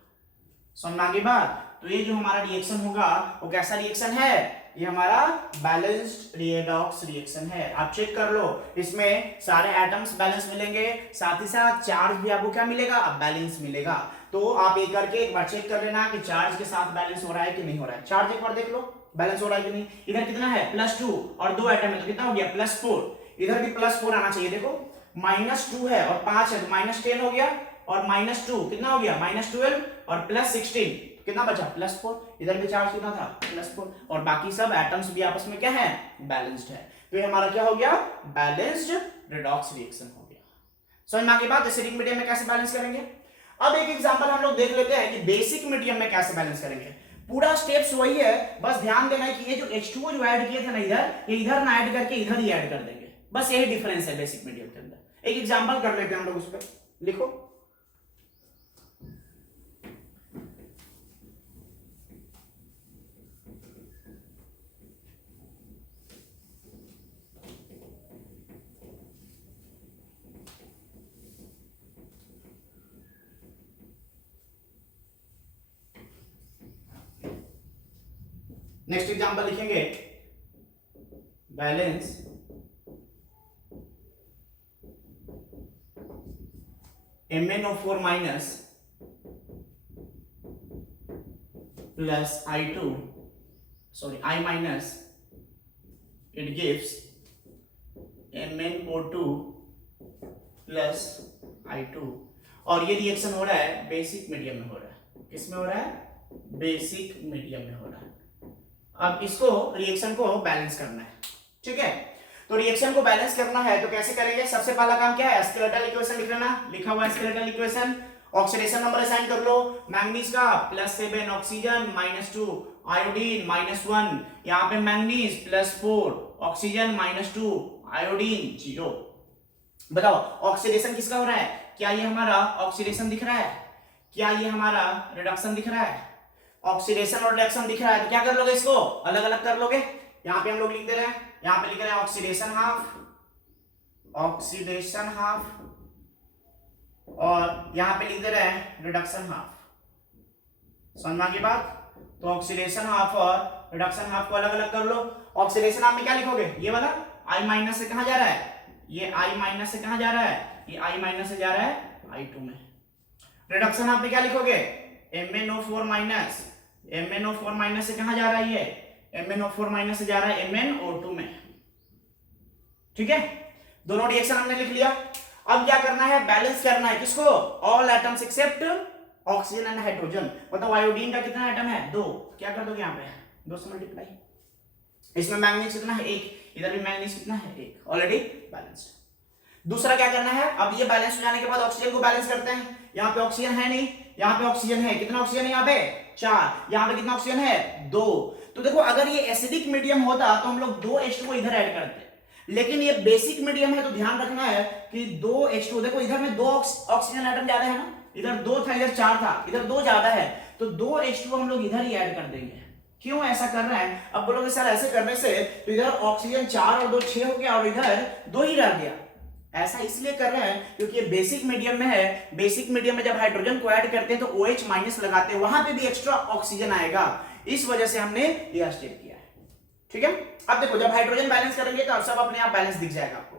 समझ आ गई बात। तो ये जो हमारा रिएक्शन होगा वो कैसा रिएक्शन है, ये हमारा बैलेंस्ड रेडॉक्स रिएक्शन है। आप चेक कर लो, इसमें सारे एटम्स बैलेंस मिलेंगे, साथ ही साथ चार्ज भी आपको क्या मिलेगा, बैलेंस मिलेगा। तो आप एक करके एक बार चेक कर लेना कि चार्ज के साथ बैलेंस हो रहा है कि नहीं हो रहा है। चार्ज एक बार देख लो बैलेंस हो रहा है कि नहीं। इधर कितना है, +2 और 2 एटम है तो कितना हो गया, +4। इधर भी +4 आना चाहिए, देखो -2 है और 5 है तो -10 हो गया, और -2 कितना हो गया, -12 और +16 कितना बचा, +4। इधर भी चार्ज कितना था, +4, और बाकी सब एटम्स भी आपस में क्या है, बैलेंस्ड है। तो ये हमारा क्या हो गया, बैलेंस्ड रेडॉक्स रिएक्शन हो गया। समझ में आ गई बात, एसिडिक मीडियम में कैसे बैलेंस करेंगे। अब एक एग्जांपल हम लोग देख लेते हैं कि बेसिक मीडियम में कैसे बैलेंस करेंगे। पूरा स्टेप्स वही है, बस ध्यान देना है कि ये जो H2O जो ऐड किए थे ना इधर, ये इधर ना ऐड करके इधर ही ऐड कर देंगे, बस यही डिफरेंस है बेसिक मीडियम के अंदर। एक एग्जांपल कर लेते हैं हम लोग, उस पर लिखो। नेक्स्ट एग्जांपल लिखेंगे, balance MnO4 minus plus I2, sorry, I minus, it gives MnO2 plus I2। और ये रिएक्शन हो रहा है बेसिक मीडियम में हो रहा है। किस में हो रहा है? बेसिक मीडियम में हो रहा है। अब इसको रिएक्शन को बैलेंस करना है, ठीक है। तो रिएक्शन को बैलेंस करना है तो कैसे करेंगे? सबसे पहला काम क्या है? स्केलेटल इक्वेशन लिख लेना। लिखा हुआ है skeletal equation. Oxidation number assign कर लो। मैंगनीज का +7 ऑक्सीजन -2 आयोडीन -1। यहाँ पे मैंगनीज +4 ऑक्सीजन -2 आयोडीन 0। बताओ ऑक्सीडेशन किसका हो रहा है? क्या ये हमारा ऑक्सीडेशन दिख रहा है? क्या ये हमारा रिडक्शन दिख रहा है? ऑक्सीडेशन और रिडक्शन दिख रहा है तो क्या कर लोगे? इसको अलग अलग कर लोगे। यहाँ पे हम लोग लिख दे रहे हैं, यहाँ पे लिख रहे हैं ऑक्सीडेशन हाफ, ऑक्सीडेशन हाफ, और यहाँ पे लिख दे रहे हैं रिडक्शन हाफ। समझ में आ गई बात? तो ऑक्सीडेशन हाफ और रिडक्शन हाफ को अलग अलग कर लो। ऑक्सीडेशन हाफ में क्या लिखोगे? ये वाला I माइनस से कहां जा रहा है? ये I माइनस से कहां जा रहा है? ये I माइनस से जा रहा है I2 में। रिडक्शन हाफ में क्या लिखोगे? MnO4 माइनस, MnO4 माइनस से कहां जा रहा है? ये MnO4 माइनस से जा रहा है MnO2 में, ठीक है। दोनों रिएक्शन हमने लिख लिया। अब क्या करना है? बैलेंस करना है। किसको? All atoms except oxygen and hydrogen. बताओ आयोडीन का कितना एटम है? 2। क्या कर दोगे यहाँ पे? 2 से मल्टीप्लाई। इसमें मैंगनीज कितना है? 1। इधर भी मैंगनीज कितना है? 1। Already balanced. दूसरा क्या करना है? अब ये बैलेंस हो जाने के बाद ऑक्सीजन को बैलेंस करते हैं। यहाँ पे ऑक्सीजन है नहीं, यहाँ पे ऑक्सीजन है। कितना ऑक्सीजन है यहाँ पे? 4। यहाँ पे कितना ऑक्सीजन है? 2। तो देखो अगर ये एसिडिक मीडियम होता तो हम लोग 2 H2 को इधर ऐड करते, लेकिन ये बेसिक मीडियम है तो ध्यान रखना है कि 2 H2, देखो इधर में 2 ऑक्सीजन एटम ज्यादा है ना, इधर 2 था, इधर 4 था, इधर 2 ज्यादा है, तो 2 H2 हम लोग इधर ही ऐड कर देंगे। क्यों ऐसा कर रहे हैं? अब बोलोगे सर ऐसे करने से तो इधर ऑक्सीजन 4 और 2 6 हो गया और इधर 2 ही रह गया। ऐसा इसलिए कर रहे हैं क्योंकि ये बेसिक मीडियम में है। बेसिक मीडियम में जब हाइड्रोजन को ऐड करते हैं तो OH माइनस लगाते हैं, वहां पे भी एक्स्ट्रा ऑक्सीजन आएगा। इस वजह से हमने यह स्टेप किया है, ठीक है। अब देखो जब हाइड्रोजन बैलेंस करेंगे तो सब अपने आप बैलेंस दिख जाएगा आपको।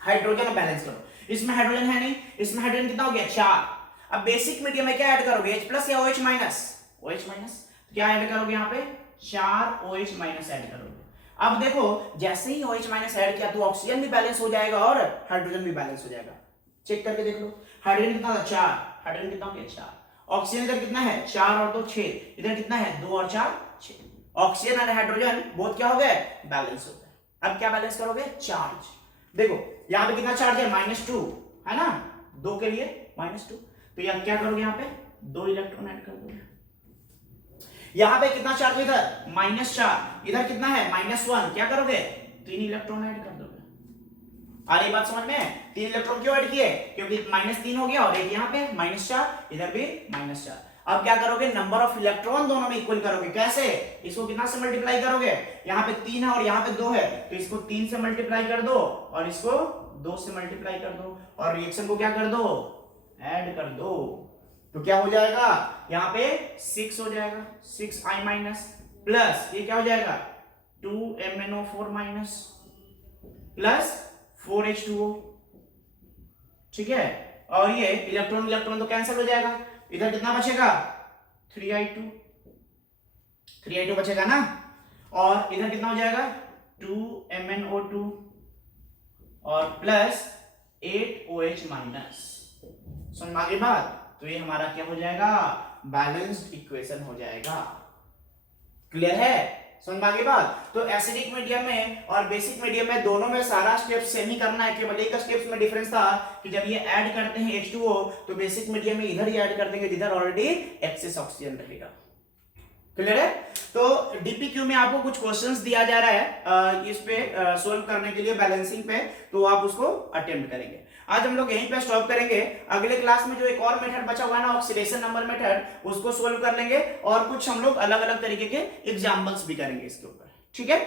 हाइड्रोजन बैलेंस करो, इसमें हाइड्रोजन है नहीं, इसमें हाइड्रोजन कितना हो गया? 4। अब बेसिक मीडियम में क्या ऐड करोगे? H+ या OH माइनस? OH minus. क्या ऐड करोगे यहाँ पे? 4 OH माइनस ऐड करोगे। अब देखो जैसे ही OH माइनस ऐड किया तो ऑक्सीजन भी बैलेंस हो जाएगा और हाइड्रोजन भी बैलेंस हो जाएगा। चेक करके देख लो। हाइड्रोजन कितना था? 4। हाइड्रोजन कितना हो गया? 4। ऑक्सीजन इधर कितना है? 4 और 2 6। इधर कितना है? 2 और 4 6। ऑक्सीजन और हाइड्रोजन बहुत क्या हो गए? बैलेंस हो गए। अब क्या बैलेंस करोगे? चार्ज। देखो यहाँ पे कितना चार्ज है? -2 है ना, 2 के लिए -2। तो यहाँ क्या करोगे? यहाँ पे 2 इलेक्ट्रॉन ऐड कर दोगे। यहाँ पे कितना चार्ज? इधर -4, इधर कितना है? -1। क्या करोगे? 3 इलेक्ट्रॉन ऐड कर दोगे। आ रही बात समझ में? 3 इलेक्ट्रॉन क्यों ऐड किए? क्योंकि -3 हो गया और एक यहाँ पे -4, इधर भी -4। अब क्या करोगे? नंबर ऑफ इलेक्ट्रॉन दोनों में इक्वल करोगे। कैसे? इसको कितना से मल्टीप्लाई करोगे? यहाँ पे 3 है और यहाँ पे 2 है, तो इसको 3 से मल्टीप्लाई कर दो और इसको 2 से मल्टीप्लाई कर दो और रिएक्शन को क्या कर दो? ऐड कर दो। तो क्या हो जाएगा? यहाँ पे 6 हो जाएगा, 6I माइनस प्लस ये क्या हो जाएगा? 2MnO4 माइनस प्लस 4H2O, ठीक है। और ये इलेक्ट्रॉन इलेक्ट्रॉन तो कैंसिल हो जाएगा। इधर कितना बचेगा? 3I2 बचेगा ना, और इधर कितना हो जाएगा? 2MnO2 और प्लस 8OH माइनस। समझ में आ गई बात? तो ये हमारा क्या हो जाएगा? बैलेंस्ड इक्वेशन हो जाएगा। क्लियर है? समझ में आ गई बात? तो एसिडिक मीडियम में और बेसिक मीडियम में दोनों में सारा स्टेप सेम ही करना है, केवल एक स्टेप्स में डिफरेंस था कि जब ये ऐड करते हैं H2O तो बेसिक मीडियम में इधर ही ऐड कर देंगे जिधर ऑलरेडी एक्सेस ऑक्सीजन रहेगा। क्लियर है? तो डीपीक्यू में आपको कुछ क्वेश्चंस दिया जा रहा है इस पे सोल्व करने के लिए, बैलेंसिंग पे, तो आप उसको अटेम्प्ट करेंगे। आज हम लोग यहीं पे स्टॉप करेंगे। अगले क्लास में जो एक और मेथड बचा हुआ है ना, ऑक्सीडेशन नंबर मेथड, उसको सोल्व कर लेंगे और कुछ हम लोग अलग अलग तरीके के एग्जांपल्स भी करेंगे इसके ऊपर, ठीक है।